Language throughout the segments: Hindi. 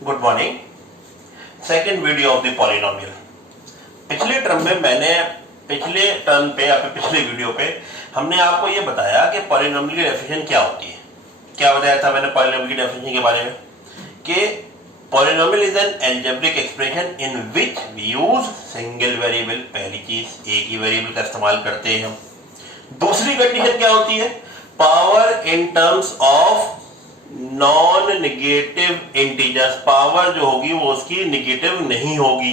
Good morning. Second video of the polynomial. पिछले टर्म में पिछले वीडियो पे हमने आपको ये बताया कि पॉलिनोमियल की डेफिनेशन क्या होती है। क्या बताया था मैंने पॉलिनोमियल की डेफिनेशन के बारे में कि polynomial is an algebraic expression in which we use single variable. पहली चीज, एक ही वेरिएबल का इस्तेमाल करते हैं हम। दूसरी कंडीशन क्या होती है, power in terms of non negative integers. Power जो होगी वो उसकी निगेटिव नहीं होगी,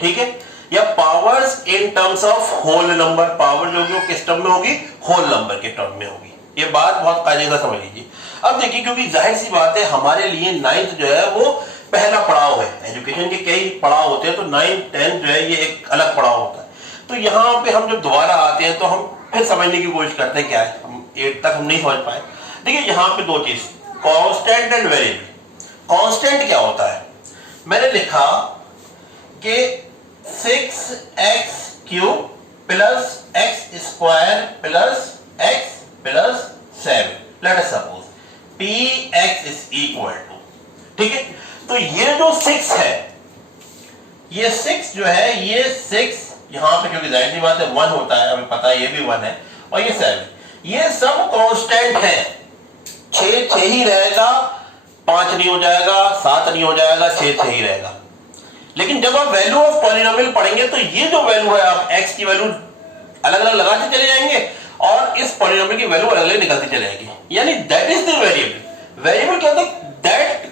ठीक है। या powers in terms of whole number. Power जो होगी वो किस टर्म में होगी, होल नंबर के टर्म में होगी। ये बात बहुत कायदे से समझ लीजिए। अब देखिए, क्योंकि जाहिर सी बात है हमारे लिए 9th जो है वो पहला पड़ाव है। एजुकेशन के कई पड़ाव होते हैं, तो 9th 10th जो है ये एक अलग पड़ाव होता है। तो यहाँ पे हम जब दोबारा आते हैं तो हम फिर समझने की कोशिश करते हैं क्या है। हम 8 तक हम नहीं समझ पाए। देखिए यहाँ पे दो चीज, कांस्टेंट एंड वेरिएबल। कांस्टेंट क्या होता है, मैंने लिखा कि 6x³ plus x² plus x plus 7, let us suppose px is equal to, ठीक है। तो ये जो 6 है, ये 6 जो है, ये 6 यहां पे क्योंकि जाहिर सी बात है 1 होता है, हमें पता है ये भी 1 है, और ये 7, ये सब कांस्टेंट है। 6 ही रहेगा, 5 नहीं हो जाएगा, 7 नहीं हो जाएगा, 6 ही रहेगा। लेकिन जब आप वैल्यू ऑफ पॉलिनोमियल पढ़ेंगे तो ये जो वैल्यू है, आप x की वैल्यू अलग अलग लगाते चले जाएंगे और इस पॉलिनोमियल की वैल्यू अलग अलग निकलती चले जाएगी। यानी that is the variable. Variable क्या होता है, that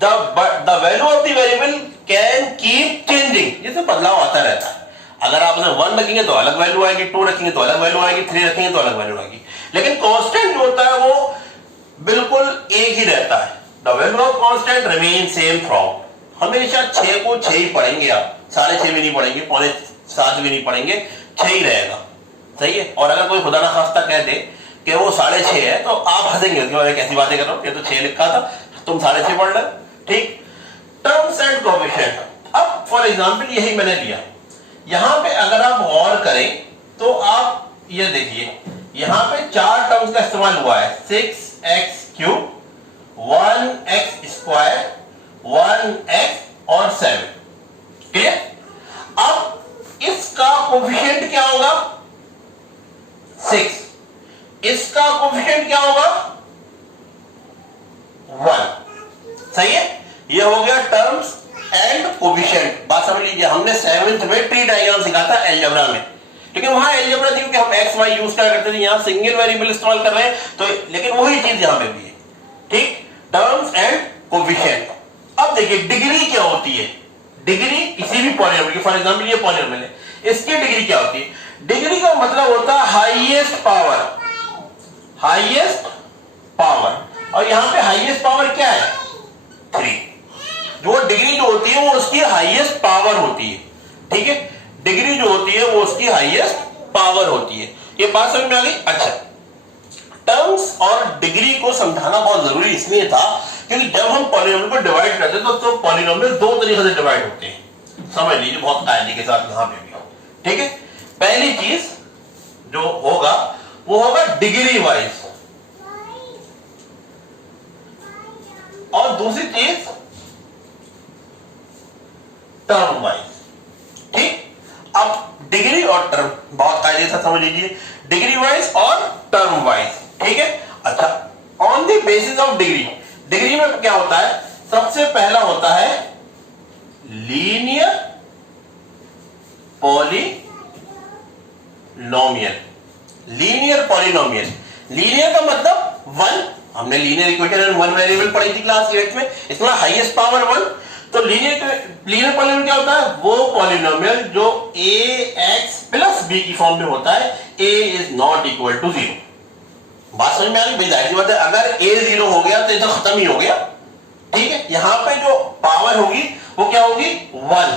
the value of the variable can keep changing, जिसमें बदलाव आता रहता है। अगर आपने 1 रखेंगे तो अलग वैल्यू आएगी, 2 रखेंगे तो अलग वैल्यू आएगी, 3 रखेंगे तो अलग वैल्यू आएगी। लेकिन कांस्टेंट जो होता है वो बिल्कुल एक ही रहता है। The value of constant remain same throughout. हमेशा 6 को 6 ही पढ़ेंगे आप, 6.5 भी नहीं पढ़ेंगे, 6.75 भी नहीं पढ़ेंगे, 6 ही रहेगा, सही है। और अगर कोई खुदा ना खास्ता कह दे कि वो 6.5 है तो आप हंसेंगे उसके बारे में, कैसी बातें कर रहे हो, ये तो 6 लिखा था, तुम 6.5 पढ़ रहे, ठीक। Terms and coefficient. अब फॉर एग्जांपल यही मैंने लिया, यहां पे अगर आप गौर करें तो आप ये देखिए, यहां पे 4 टर्म्स का इस्तेमाल हुआ है, 6x³ 1x², 1x और 7, क्लियर। अब इसका कोएफिशिएंट क्या होगा, 6। इसका कोएफिशिएंट क्या होगा, 1, सही है। ये हो गया टर्म्स एंड कोएफिशिएंट। बात समझ लीजिए, हमने 7th में ट्री डायग्राम सीखा था अलजेब्रा में, लेकिन वहां अलजेब्रा थी क्योंकि हम एक्स वाई यूज क्या करते थे, यहां सिंगल वेरिएबल इस्तेमाल कर रहे हैं, तो लेकिन वही चीज यहां पे भी है, ठीक। Terms and coefficient. अब देखिए डिग्री क्या होती है। डिग्री किसी भी पॉलिनोमियल की, फॉर एग्जांपल ये पॉलिनोमियल है, इसकी डिग्री क्या होती है। डिग्री का मतलब होता है हाईएस्ट पावर, हाईएस्ट पावर। और यहां पे हाईएस्ट पावर क्या है, 3। जो डिग्री जो होती है वो उसकी हाईएस्ट पावर होती है, ठीक है। डिग्री जो होती है वो उसकी हाईएस्ट पावर होती है। ये बात समझ में आ गई। अच्छा, टर्म्स और डिग्री को समझाना बहुत जरूरी इसलिए था क्योंकि जब हम पॉलिनोमियल को डिवाइड करते हैं तो पॉलिनोमियल 2 तरीके से डिवाइड होते हैं, समझ लीजिए बहुत कायदे के साथ यहां पे भी, ठीक है। पहली चीज जो होगा वो होगा डिग्री वाइज, और दूसरी चीज टर्म वाइज, ठीक। अब डिग्री और टर्म बहुत कायदे से समझ लीजिए, डिग्री वाइज और टर्म वाइज, ठीक है। अच्छा, on the basis of degree, degree में क्या होता है, सबसे पहला होता है linear polynomial. Linear polynomial, linear का मतलब 1। हमने लीनियर इक्वेशन एंड 1 वेरिएबल पढ़ी थी क्लास 8 में, इसमें हाईएस्ट पावर 1। तो लीनियर पॉलिनोमियल क्या होता है, वो पॉलिनोमियल जो ax प्लस b की फॉर्म में होता है, a is not equal to 0। बात समझ में आ गई भाई, जाहिर सी बात है अगर a 0 हो गया तो ये तो खत्म ही हो गया, ठीक है। यहां पे जो पावर होगी वो क्या होगी, 1।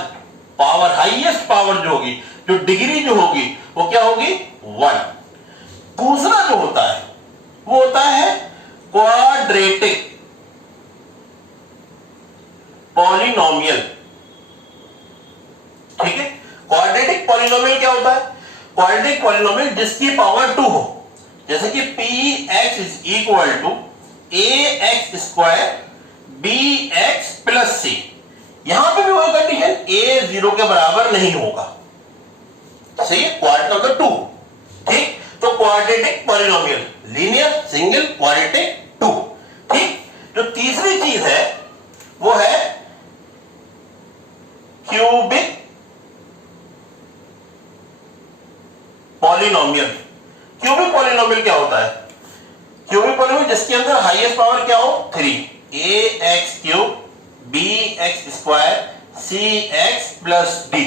पावर, हाईएस्ट पावर जो होगी, जो डिग्री जो होगी वो क्या होगी, 1। दूसरा जो होता है वो होता है क्वाड्रेटिक पॉलिनोमियल, ठीक है। क्वाड्रेटिक पॉलिनोमियल क्या होता है, क्वाड्रेटिक पॉलिनोमियल जिसकी पावर 2 हो, जैसे कि px is equal to ax² b x plus c. यहां पे भी वही कंडीशन, ए 0 के बराबर नहीं होगा, सही है, क्वाड्रेटिक मतलब 2, ठीक। तो quadratic polynomial, linear, single, quadratic, 2, ठीक। जो तीसरी चीज है वो है क्यूबिक पॉलिनोमियल। क्यूबिक पॉलिनोमियल क्या होता है? क्यूबिक पॉलिनोमियल जिसके अंदर हाईएस्ट पावर क्या हो, 3, a x cube b x square c x plus d,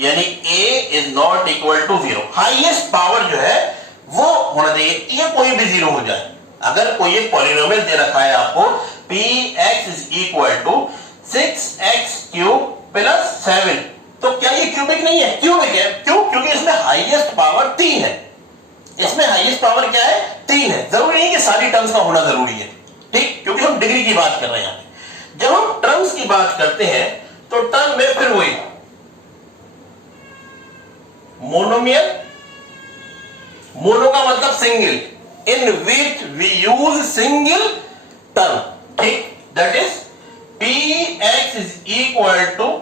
यानी a is not equal to 0। Highest power जो है वो होना चाहिए, ये कोई भी 0 हो जाए। अगर कोई एक पॉलिनोमियल दे रखा है आपको P x is equal to 6x cube plus 7, तो क्या ये क्यूबिक नहीं है? क्यूबिक है। क्यों? क्योंकि इसमें हाईएस्ट पावर 3 है। इसमें हाईएस्ट पावर क्या है? 3 है। जरूरी नहीं कि सारी टर्म्स का होना जरूरी है, ठीक, क्योंकि हम डिग्री की बात कर रहे हैं। जब हम टर्म्स की बात करते हैं तो टर्म में फिर वही मोनोमियल, मोनो का मतलब single, in which we use single term, ठीक, that is p x is equal to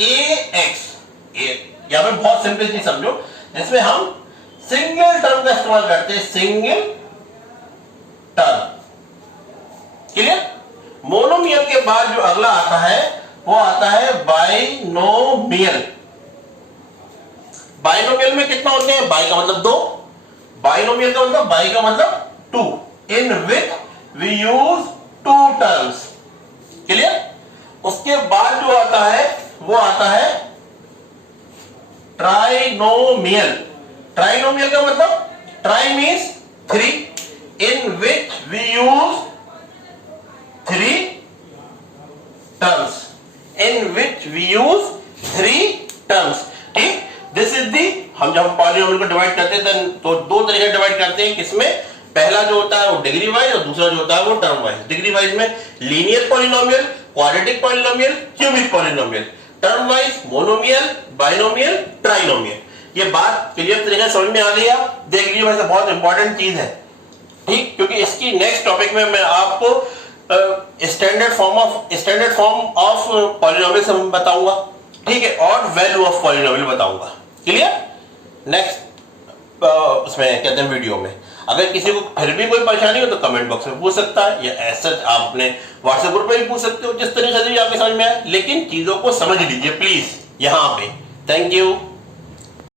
a x. यहां पे बहुत सिंपल चीज समझो, जिसमें हम सिंगल टर्म का इस्तेमाल करते हैं, सिंगल टर्म, क्लियर। मोनोमियल के बाद जो अगला आता है वो आता है बाइनोमियल। बाइनोमियल में कितना होते हैं? बाई का मतलब 2, बाइनोमियल का मतलब बाई का मतलब 2, in which we use 2 terms, clear. उसके बाद जो आता है वो आता है ट्राइनोमियल। ट्राइनोमियल का मतलब tri means 3, in which we use 3 terms, in which we use 3 terms, ठीक। दिस इज दी, हम जब पॉलिनोमियल को डिवाइड करते हैं तो 2 तरीके डिवाइड करते हैं। किसमें? पहला जो होता है वो डिग्री वाइज और दूसरा जो होता है वो टर्म वाइज। डिग्री वाइज में linear polynomial, quadratic polynomial, cubic polynomial. Term wise monomial, binomial, trinomial. ये बात क्लियर तरीके से समझ में आ गई? आप देख लीजिए, वैसे बहुत इंपॉर्टेंट चीज है, ठीक, क्योंकि इसकी नेक्स्ट टॉपिक में मैं आपको स्टैंडर्ड फॉर्म ऑफ पॉलिनोमियल से बताऊंगा, ठीक है, और वैल्यू ऑफ पॉलिनोमियल बताऊंगा, क्लियर। नेक्स्ट उसमें कहते हैं वीडियो में। अगर किसी को फिर भी कोई परेशानी हो तो कमेंट बॉक्स में पूछ सकता है, या ऐसा आप अपने व्हाट्सएप ग्रुप पे भी पूछ सकते हो, जिस तरीके से भी आपके समझ में आए, लेकिन चीजों को समझ लीजिए प्लीज यहाँ पे। Thank you.